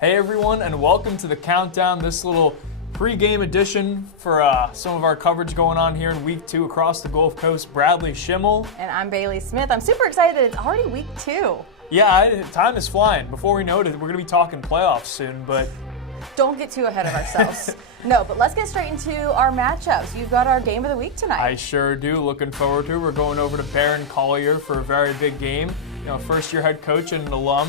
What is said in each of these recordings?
Hey everyone, and welcome to the Countdown, this little pre-game edition for some of our coverage going on here in Week 2 across the Gulf Coast. Bradley Schimmel. And I'm Bailey Smith. I'm super excited that it's already Week 2. Yeah, time is flying. Before we know it, we're going to be talking playoffs soon, but... Don't get too ahead of ourselves. No, but let's get straight into our matchups. You've got our game of the week tonight. I sure do. Looking forward to it. We're going over to Barron Collier for a very big game. First-year head coach and an alum.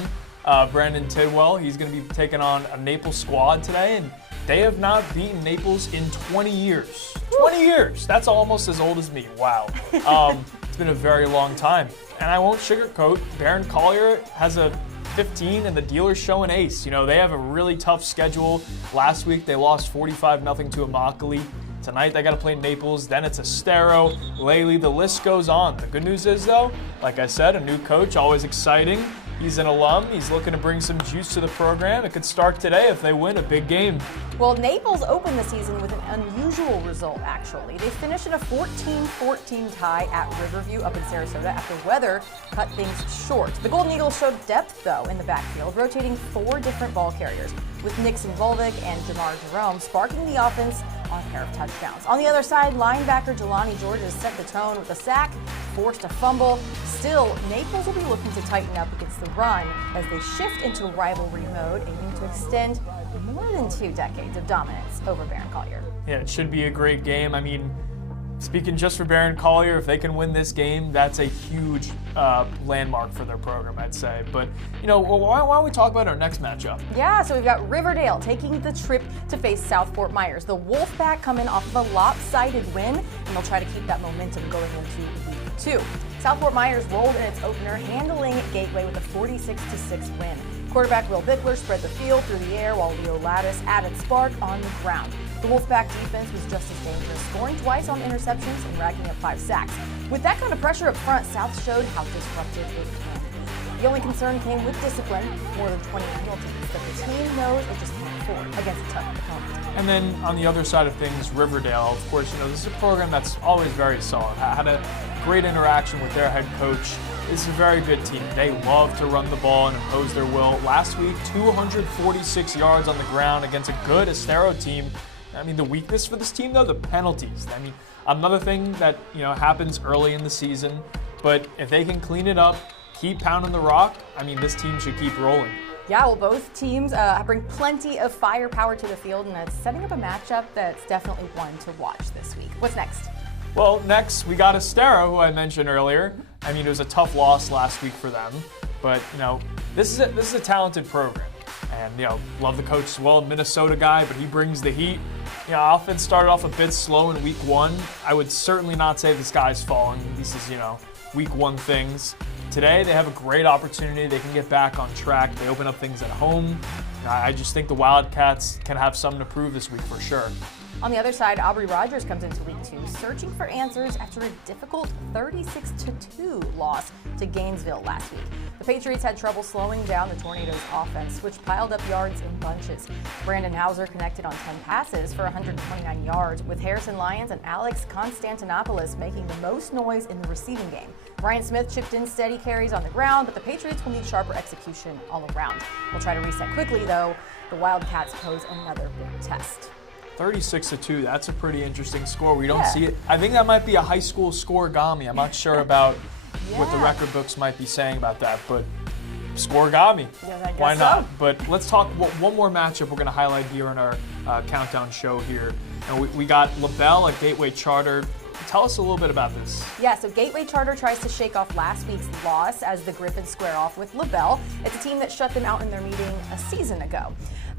Brandon Tidwell, he's going to be taking on a Naples squad today, and they have not beaten Naples in 20 years. 20 years! That's almost as old as me. Wow. It's been a very long time. And I won't sugarcoat, Barron Collier has a 15 and the dealers show an ace. They have a really tough schedule. Last week they lost 45-0 to Immokalee. Tonight they got to play Naples, then it's Estero, Lely, the list goes on. The good news is though, like I said, a new coach, always exciting. He's an alum. He's looking to bring some juice to the program. It could start today if they win a big game. Well, Naples opened the season with an unusual result, actually. They finished in a 14-14 tie at Riverview up in Sarasota after weather cut things short. The Golden Eagles showed depth, though, in the backfield, rotating 4 different ball carriers, with Nixon Volvic and Jamar Jerome sparking the offense on a pair of touchdowns. On the other side, linebacker Jelani Georges set the tone with a sack, forced a fumble. Still, Naples will be looking to tighten up against the run as they shift into rivalry mode, aiming to extend more than 2 decades of dominance over Barron Collier. Yeah, it should be a great game. Speaking just for Barron Collier, if they can win this game, that's a huge landmark for their program, I'd say. But, why don't we talk about our next matchup? Yeah, so we've got Riverdale taking the trip to face South Fort Myers. The Wolfpack come in off of a lopsided win, and they'll try to keep that momentum going into Week 2. South Fort Myers rolled in its opener, handling Gateway with a 46-6 win. Quarterback Will Bickler spread the field through the air while Leo Lattis added spark on the ground. The Wolfpack defense was just as dangerous, scoring twice on interceptions and racking up 5 sacks. With that kind of pressure up front, South showed how disruptive it can be. The only concern came with discipline, more than 20 penalties that the team knows it just can't afford against a tough opponent. And then on the other side of things, Riverdale, of course, this is a program that's always very solid. Had a great interaction with their head coach. This is a very good team. They love to run the ball and impose their will. Last week, 246 yards on the ground against a good Estero team. The weakness for this team, though, the penalties. Another thing that, happens early in the season, but if they can clean it up, keep pounding the rock, this team should keep rolling. Yeah, well, both teams bring plenty of firepower to the field, and it's setting up a matchup that's definitely one to watch this week. What's next? Well, next we got Estero, who I mentioned earlier. It was a tough loss last week for them, but this is a talented program, and love the coach as well, Minnesota guy, but he brings the heat. Offense started off a bit slow in Week 1. I would certainly not say the sky's falling. This is Week 1 things. Today they have a great opportunity. They can get back on track. They open up things at home. I just think the Wildcats can have something to prove this week for sure. On the other side, Aubrey Rogers comes into Week 2 searching for answers after a difficult 36-2 loss to Gainesville last week. The Patriots had trouble slowing down the Tornadoes' offense, which piled up yards in bunches. Brandon Hauser connected on 10 passes for 129 yards, with Harrison Lyons and Alex Constantinopoulos making the most noise in the receiving game. Ryan Smith chipped in steady carries on the ground, but the Patriots will need sharper execution all around. They'll try to reset quickly, though. The Wildcats pose another big test. 36-2, that's a pretty interesting score. We don't see it. I think that might be a high school scoregami. I'm not sure about what the record books might be saying about that, but scoregami. Yeah, why not? So. But let's talk one more matchup we're going to highlight here in our countdown show here. We got LaBelle at Gateway Charter. Tell us a little bit about this. Yeah, so Gateway Charter tries to shake off last week's loss as the Griffins square off with LaBelle. It's a team that shut them out in their meeting a season ago.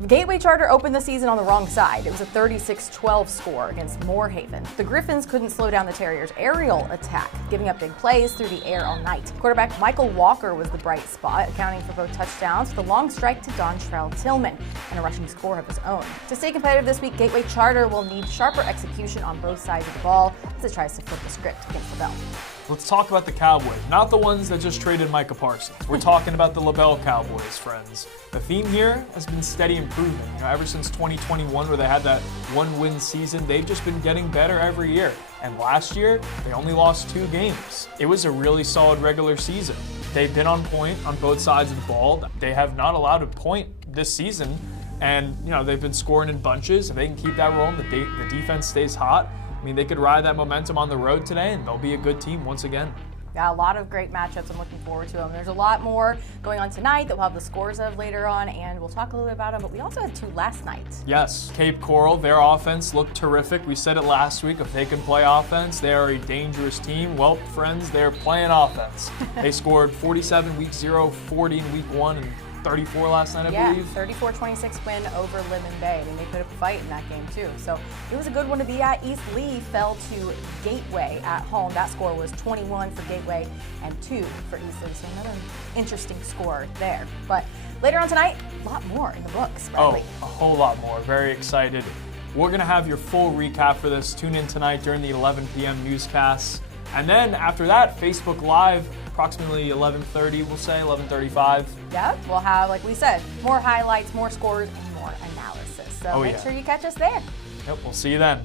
Gateway Charter opened the season on the wrong side. It was a 36-12 score against Moorhaven. The Griffins couldn't slow down the Terriers' aerial attack, giving up big plays through the air all night. Quarterback Michael Walker was the bright spot, accounting for both touchdowns with a long strike to Dontrell Tillman and a rushing score of his own. To stay competitive this week, Gateway Charter will need sharper execution on both sides of the ball as it tries to flip the script against LaBelle. Let's talk about the Cowboys, not the ones that just traded Micah Parsons. We're talking about the LaBelle Cowboys, friends. The theme here has been steady improvement. Ever since 2021, where they had that one-win season, they've just been getting better every year. And last year, they only lost 2 games. It was a really solid regular season. they've been on point on both sides of the ball. They have not allowed a point this season, and they've been scoring in bunches. If they can keep that rolling, the defense stays hot. I mean, they could ride that momentum on the road today, and they'll be a good team once again. Yeah, a lot of great matchups. I'm looking forward to them. There's a lot more going on tonight that we'll have the scores of later on, and we'll talk a little bit about them. But we also had 2 last night. Yes, Cape Coral, their offense looked terrific. We said it last week. If they can play offense, they are a dangerous team. Well, friends, they're playing offense. They scored 47 week 0, 40 in week 1, and 34 last night, I believe. 34-26 win over Lemon Bay. I mean, they put up a fight in that game, too. So it was a good one to be at. East Lee fell to Gateway at home. That score was 21 for Gateway and 2 for East Lee. So another interesting score there. But later on tonight, a lot more in the books, Bradley. Oh, a whole lot more. Very excited. We're going to have your full recap for this. Tune in tonight during the 11 p.m. newscasts. And then after that, Facebook Live, approximately 11:30, we'll say, 11:35. Yeah, we'll have, like we said, more highlights, more scores, and more analysis. So make sure you catch us there. Yep, we'll see you then.